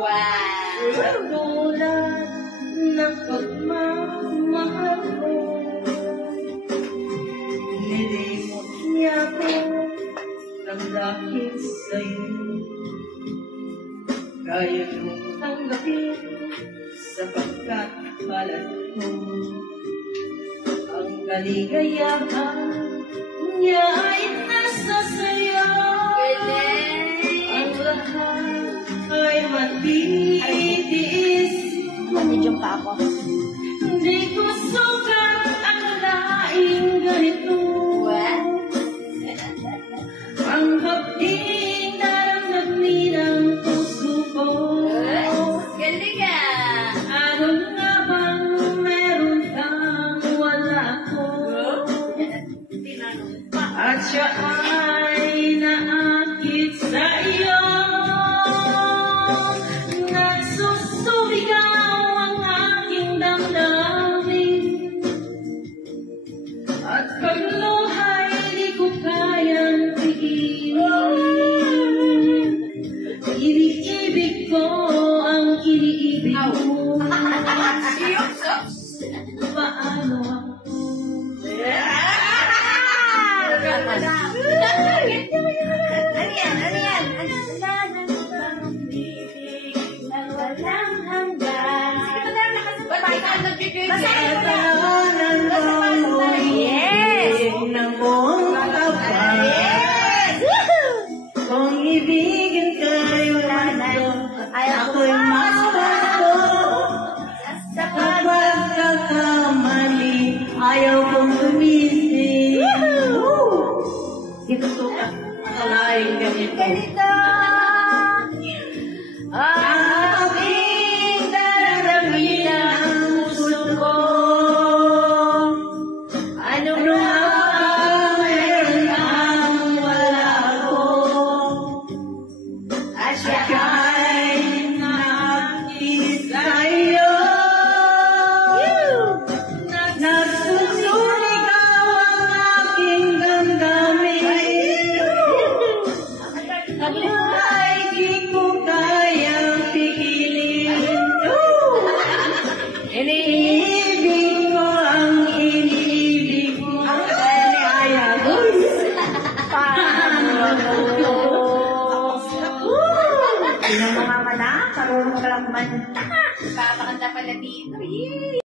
Wow! Tulad ng pagmamahal ko, nilimot niya ko ng dahil sa'yo. Kaya kong tanggapin sapagkat balat ko ang kaligayahan niya ay nasa sayo. Ang lahat ay matitiis. Medium pa ako. Hindi ko sukat akalain ganito. Ang hapding daramdamin ng puso ko. Galing ka! Ano nga bang meron kang wala ko? At siya ay naakit sa iyo. Nagsusuligaw ang aking damdamin. At pagluhay di ko kayang pigilin. Iniibig ko ang iniibig mo. Paano ako? Ano yan? Walang hanggan. Basahin mo na. Yes! Ng buong kapal. Kung ibigin ka'y wala na, ako'y masato. Sa pagkakamali, ayaw kong tumisig. Dito sukat, akalain ganito. Ang aking dararamin ang puso ko. Ano nga meron ang wala ko. At siya ay nakakis sa'yo. Nagsusuligaw ang aking damdamin. Ay di ko kayang pigilin. Iniibig ko ang iniibig mo. Ang kaya Sino mga mana? Karunong ka lang kumanta. Papakanta pala dito.